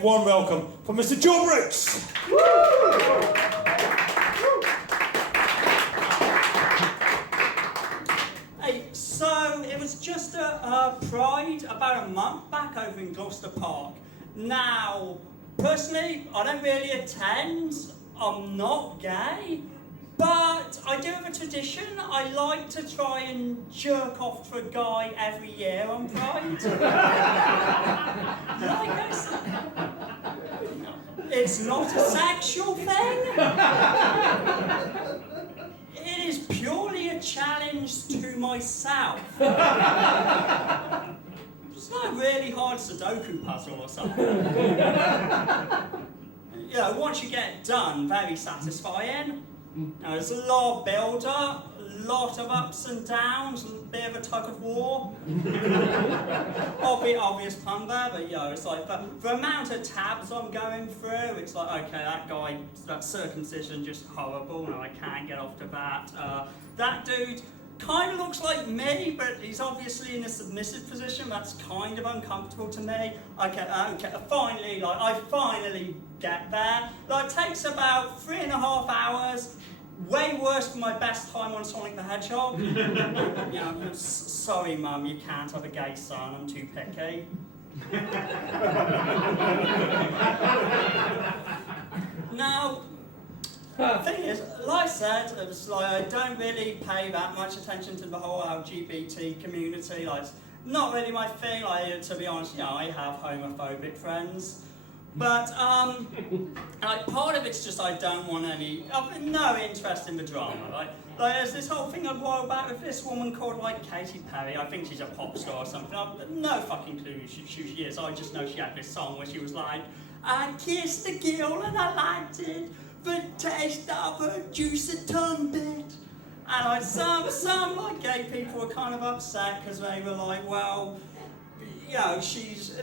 Warm welcome for Mr. John Brooks. Hey, so it was just a Pride about a month back over in Gloucester Park. Now, personally, I don't really attend. I'm not gay. But I do have a tradition. I like to try and jerk off to a guy every year on Pride. Like I said, it's not a sexual thing. It is purely a challenge to myself. It's not a really hard Sudoku puzzle or something. You know, once you get it done, very satisfying. Now, there's a lot of build-up, a lot of ups and downs, a bit of a tug of war. Obvious pun there, but you know, it's like the amount of tabs I'm going through, it's like, okay, that circumcision just horrible, and I can't get off to that. That dude kind of looks like me, but he's obviously in a submissive position. That's kind of uncomfortable to me. Okay, I finally get there. Like, it takes about 3.5 hours. Way worse than my best time on Sonic the Hedgehog. You know, sorry, Mum, you can't have a gay son. I'm too picky. Now, the thing is, like I said, it was like I don't really pay that much attention to the whole LGBT community. Like, it's not really my thing. Like, to be honest, you know, I have homophobic friends. But, like, part of it's just I don't want I've no interest in the drama. Like there's this whole thing a while back with this woman called, like, Katy Perry. I think she's a pop star or something. I've no fucking clue who she is. I just know she had this song where she was like, I kissed a girl and I liked it, the taste of her juicy tongue bit. And like, some like gay people were kind of upset because they were like, well, you know, she's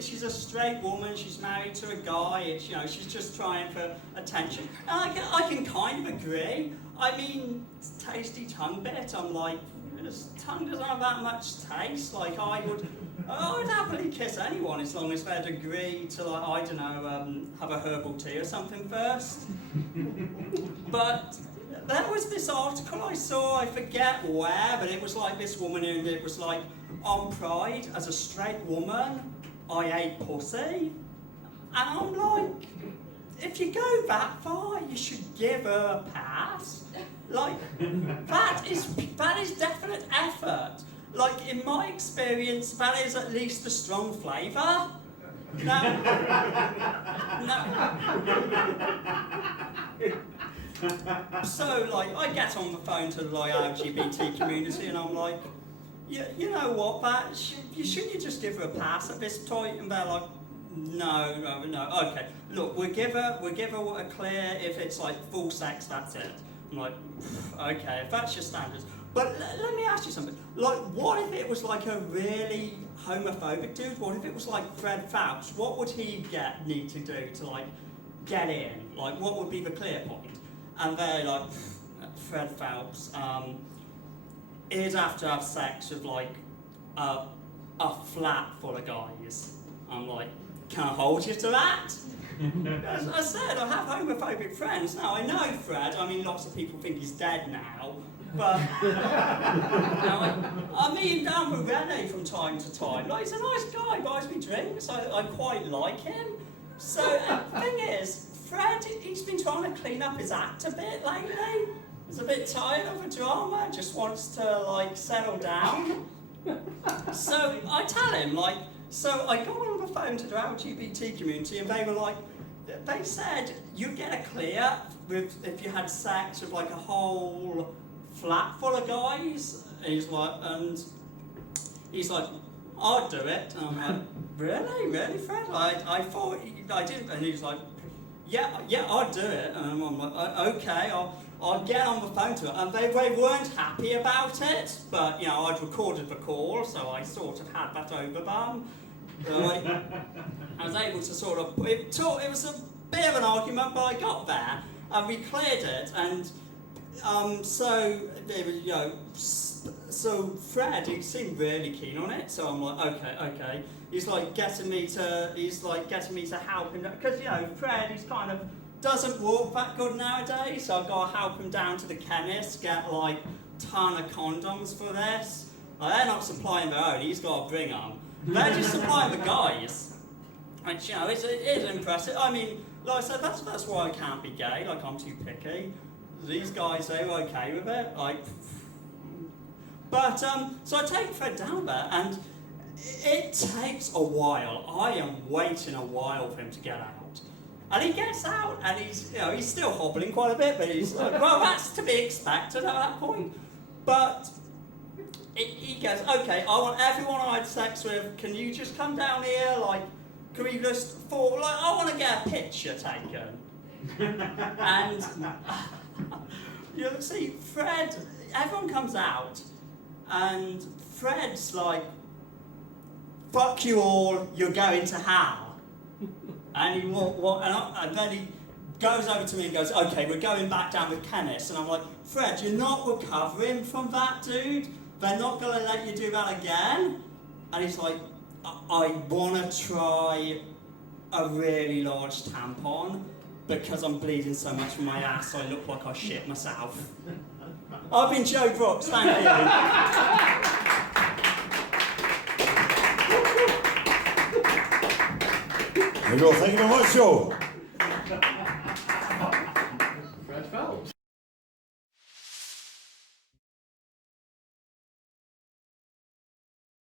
she's a straight woman, she's married to a guy, you know, she's just trying for attention. And I can kind of agree. I mean, tasty tongue bit, I'm like, this tongue doesn't have that much taste. Like, I would happily kiss anyone as long as they'd agree to, like, I don't know, have a herbal tea or something first. But there was this article I saw, I forget where, but it was like this woman who, it was like, on Pride, as a straight woman, I ate pussy. And I'm like, if you go that far, you should give her a pass. Like, that is definite effort. Like, in my experience, that is at least a strong flavour. Now, so, like, I get on the phone to the like, LGBT community and I'm like, you know what, shouldn't you just give her a pass at this point? And they're like, no, okay. Look, we'll give her a clear, if it's like full sex, that's it. I'm like, okay, if that's your standards. But let me ask you something. Like, what if it was like a really homophobic dude? What if it was like Fred Phelps? What would he need to do to like get in? Like, what would be the clear point? And they're like, Fred Phelps, he'd have to have sex with like a flat full of guys. I'm like, can I hold you to that? As I said, I have homophobic friends. Now, I know Fred, I mean, lots of people think he's dead now, but you know, I meet him down with Rene from time to time. Like, he's a nice guy, buys me drinks, I quite like him. So, the thing is, Fred, he's been trying to clean up his act a bit lately. He's a bit tired of the drama, just wants to, like, settle down. So I tell him, like, so I got on the phone to the LGBT community and they were like, they said you get a clear if you had sex with, like, a whole flat full of guys. And he's like, I'd do it. And I'm like, really, Fred? I thought I didn't. And he's like, yeah, I'd do it. And I'm like, okay, I'll get on the phone to it. And they weren't happy about it, but, you know, I'd recorded the call, so I sort of had that over them. So I was able to sort of, it was a bit of an argument, but I got there, and we cleared it, and so, you know, so Fred, he seemed really keen on it, so I'm like, okay. he's like getting me to help him, because, you know, Fred, he's kind of, doesn't walk that good nowadays, so I've got to help him down to the chemist, get like a ton of condoms for this. Like, they're not supplying their own, he's got to bring them. They're just supplying the guys. Which, you know, it is impressive. I mean, like I said, that's why I can't be gay, like I'm too picky. These guys, they were okay with it, like... But, so I take Fred down there, and it takes a while. I am waiting a while for him to get out. And he gets out, and he's, you know, he's still hobbling quite a bit, but he's like, well, that's to be expected at that point. But he goes, okay, I want everyone I had sex with, can you just come down here, like, can we just fall, like, I want to get a picture taken. And, you know, see, Fred, everyone comes out, and Fred's like, fuck you all, you're going to hell. And and then he goes over to me and goes, okay, we're going back down with chemists. And I'm like, Fred, you're not recovering from that, dude. They're not going to let you do that again. And he's like, I want to try a really large tampon because I'm bleeding so much from my ass I look like I shit myself. I've been Joe Brooks, thank you. There you go, thank you very much, Joe.